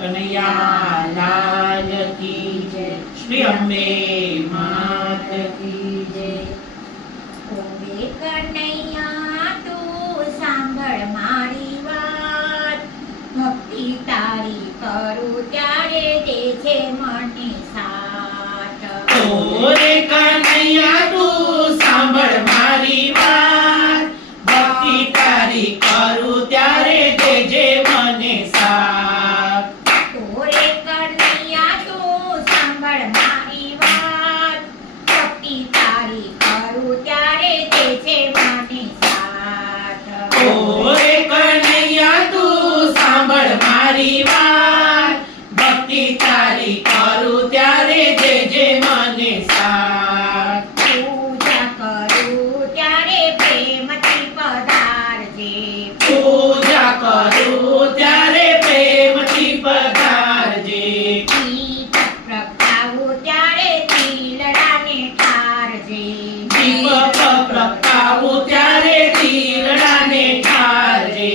કનૈયા લાલ કી જય, શ્રી અંબે માત કી જય. ઓવે કનૈયા તું સાંભળ મારી વાત, ભક્તિ તારી કરું ત્યારે દે છે મને સાથ. ઓરે કનૈયા તું સાંભળ મારી વાત, ભક્તિ તારી કરું ત્યારે દેજે મને સાથ. ઓરે કનૈયા તું સાંભળ મારી વાત, ભક્તિ તારી કરું ત્યારે દે છે મને સાથ. ઓરે કનૈયા તું સાંભળ મારી વાત, ભક્તિ તારી કરું ત્યારે દેજે મને સાથ. પૂજા કરું ત્યારે પ્રેમથી પધારજે, પૂજા કરું ત્યારે પ્રેમથી પધારજે. દીપ પ્રગટાવું ત્યારે તીલડાને ઠારજે, દીપક પ્રગટાવું ત્યારે તીરડાને ઠારજે.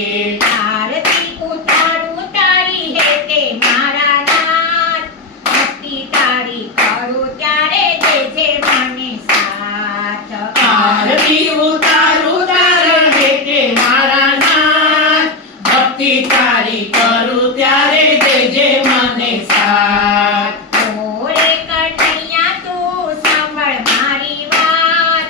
આરતી ઉતારું તારી હેતે મારા નાથ, ભક્તિ તારી કરું ત્યારે દેજે મને સાથ. આરતી ઉતારું તારા હેતે મારા નાથ, ભક્તિ તારી કરું ત્યારે દેજે મને સાથ. ઓરે કનૈયા તું સાંભળ મારી વાત,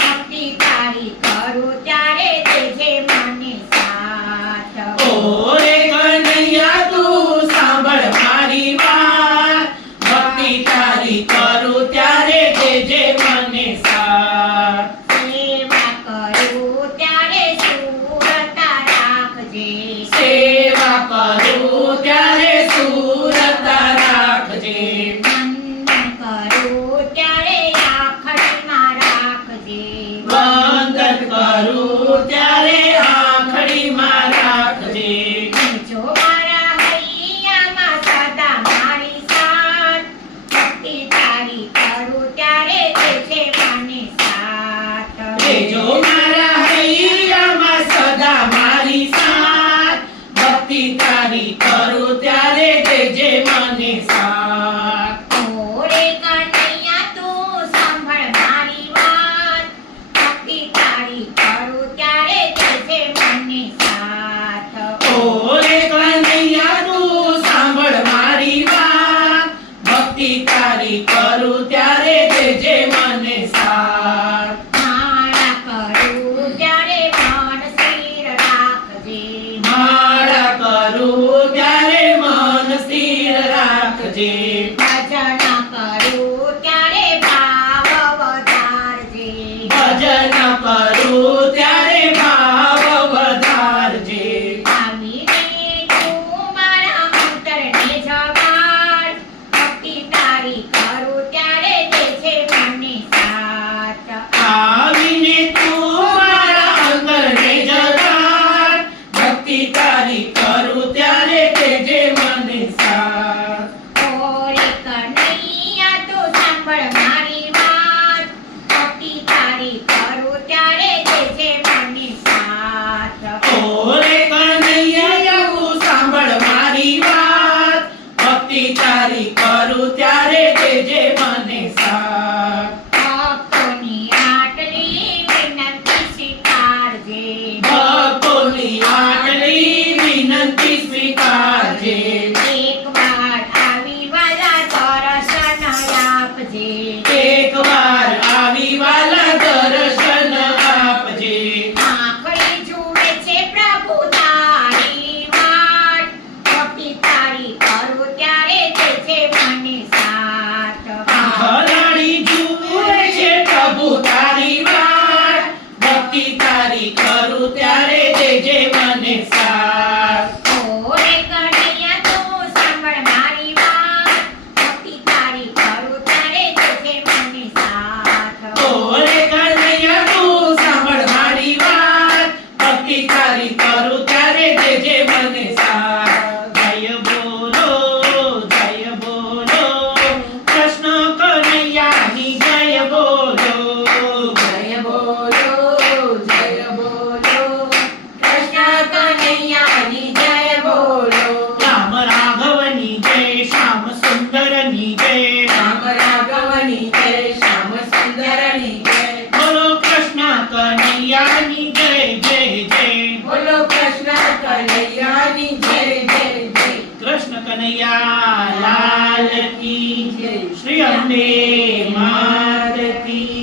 ભક્તિ તારી કરું ત્યારે દેજે મને સાથ. ઓરે કનૈયા તું સાંભળ મારી વાત, ભક્તિ તારી કરું ત્યારે દેજે મને સાથ. સેવા કરું ત્યારે સુરતા રાખજે, સેવા કરું ત્યારે સુરતા રાખજે. વંદન કરું ત્યારે આખડીમાં રાખજે, વંદન કરું ત્યારે આંખડીમાં રાખજે. જો મારા હૈયામાં સદા મારી સાથ, ભક્તિ તારી કરું ત્યારે દેજે મને સાથ. દેજો મારા હૈયામાં સદા મારી સાથ, ભક્તિ તારી કરું ત્યારે દેજે મને સાથ. ઓરે કનૈયા તું સાંભળ મારી વાત, ભક્તિ તારી કરું ત્યારે દેજે મને સાથ. ઓરે કનૈયા તું સાંભળ મારી વાત, ભક્તિ તારી કરું ત્યારે દેજે મને સાથ. માળા કરું ત્યારે મન સ્થિર રાખજે, માળા કરું ત્યારે મન સ્થિર રાખજે. ભજન કરું ત્યારે ભાવ વધારજે, ભજન કરું ત્યારે ભાવ વધારજે. આવીને તું મારા અંતરને જગાડ, ભક્તિ તારી કરું ત્યારે દેજે મને સાથ. આવીને તું મારા અંતરને જગાડ, ભક્તિ તારી કરું ત્યારે દેજે મને સાથ. ઓરે કનૈયા લાલ કી જય. શ્રી અંબે માત કી